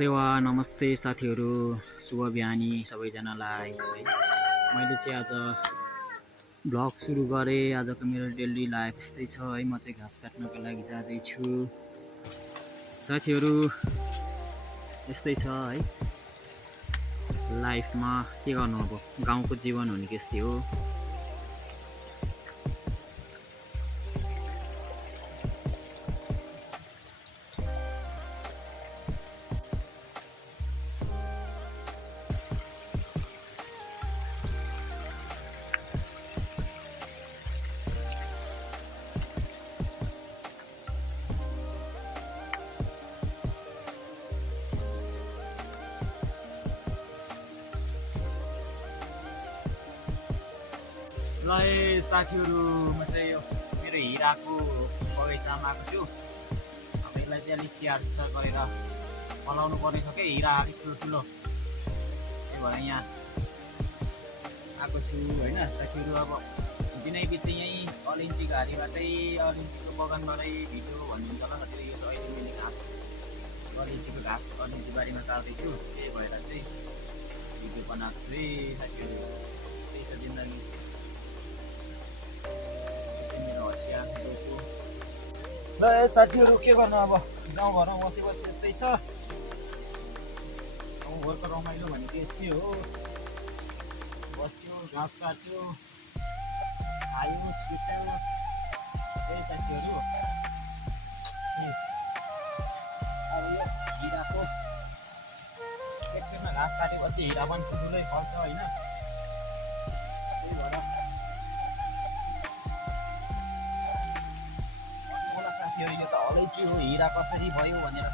सेवा नमस्ते साथीहरू, शुभ बिहानी सबैजनालाई है। मैले चाहिँ आज भ्लग सुरु गरेँ। आजको मेरो डेली लाइफ यस्तै छ है। म चाहिँ घाँस काट्नको लागि जाँदैछु साथीहरू। यस्तै छ है लाइफमा, के गर्नु अब, गाउँको जीवन भनेको यस्तै हो। ल साथीहरू, म चाहिँ यो मेरो हिराको बगैँचामा आएको छु। अब यसलाई चाहिँ अलिक स्याहार सुसार गरेर फलाउनु पर्ने छ क्या। हिरा अलिक ठुलो त्यही भएर यहाँ आएको छु होइन साथीहरू। अब दिनै पछि यहीँ अलिन्चीको हारीबाटै, अलिन्चीको बगानबाटै भिडियो भन्नुहुन्छ होला साथीहरू। यो चाहिँ अहिले मैले घाँस, अलिन्चीको घाँस अलिन्ची बारीमा काट्दैछु, त्यही भएर चाहिँ भिडियो बनाएको छु है साथीहरू। त्यही छ जिन्दगी। ल साथीहरू, के गर्नु अब, गाउँघरमा बसी बसी यस्तै छ। गाउँघरको रमाइलो भनेको यस्तै हो। बस्यो, घाँस काट्यो, खायो, सुत्यो, त्यही साथीहरू। अब यो हिराको एकछिनमा घाँस काटेपछि हिरा पनि ठुल्ठुलै फल्छ होइन। त्यही भएर मलाई साथीहरू यो त अलैँची हो, हिरा कसरी भयो भनेर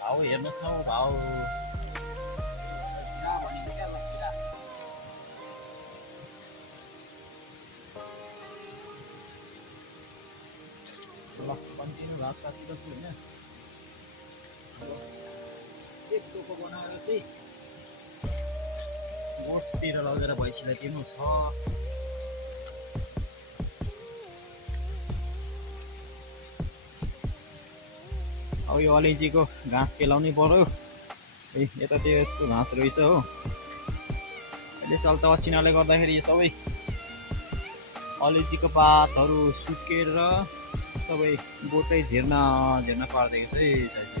भाउ हेर्नुहोस् न। भाउ हिरा भनेको क्या, ल हिरा। ल कन्टिन्यू घाँस काटिरहेको छु होइन। एक टोको बनाएर चाहिँ गोठतिर लगेर भैँसीलाई दिनु छ। अब यो अलैँचीको घाँस केलाउनै पर्यो। यतातिर यस्तो घाँस रहेछ हो। अहिले चल्ता असिनाले गर्दाखेरि सबै अलैँचीको पातहरू सुकेर सबै बोटै झिर्न पार्दैछ है साथी।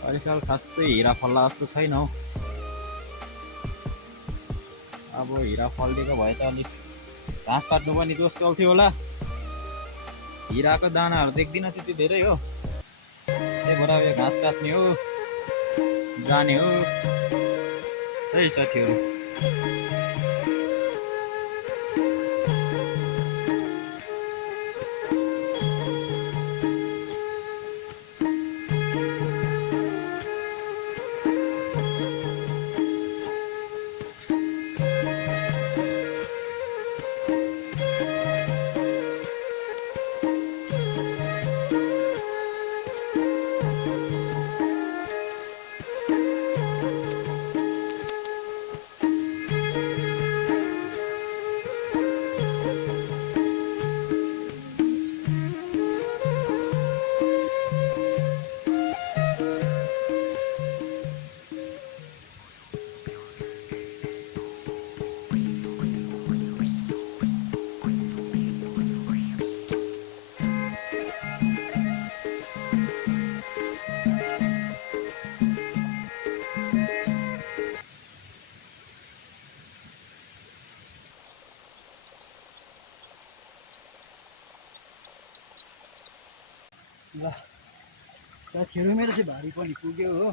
अहिले साल खासै हिरा फल्ला जस्तो छैन हौ। अब हिरा फलिदिएको भए त अलिक घाँस काट्नु पनि दोष चल्थ्यो होला। हिराको दानाहरू देख्दिनँ त्यति धेरै हो। त्यही भएर यो घाँस काट्ने हो, जाने हो है साथीहरू। ल साथीहरू, मेरो चाहिँ भारी पनि पुग्यो हो।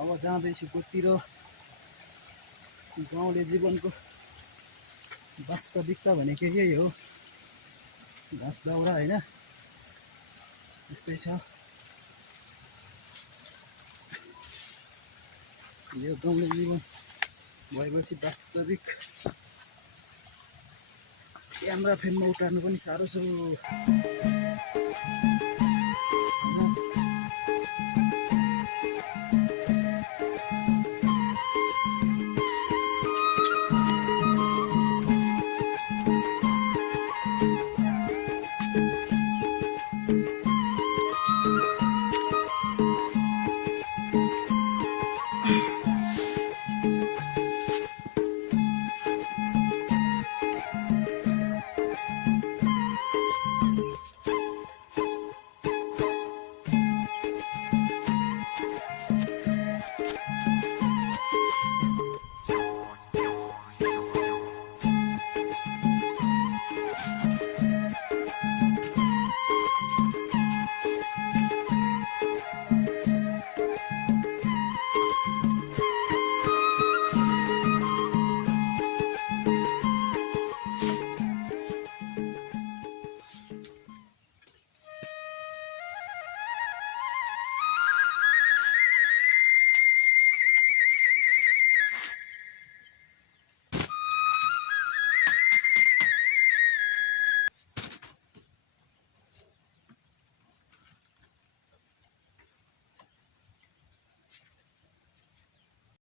अब जाँदैछु गोठतिर। गाउँले जीवनको वास्तविकता भनेको यही हो। घाँस दाउरा होइन, यस्तै छ यो गाउँले जीवन भएपछि वास्तविक। क्यामेरा फ्रेममा उतार्नु पनि साह्रो छ।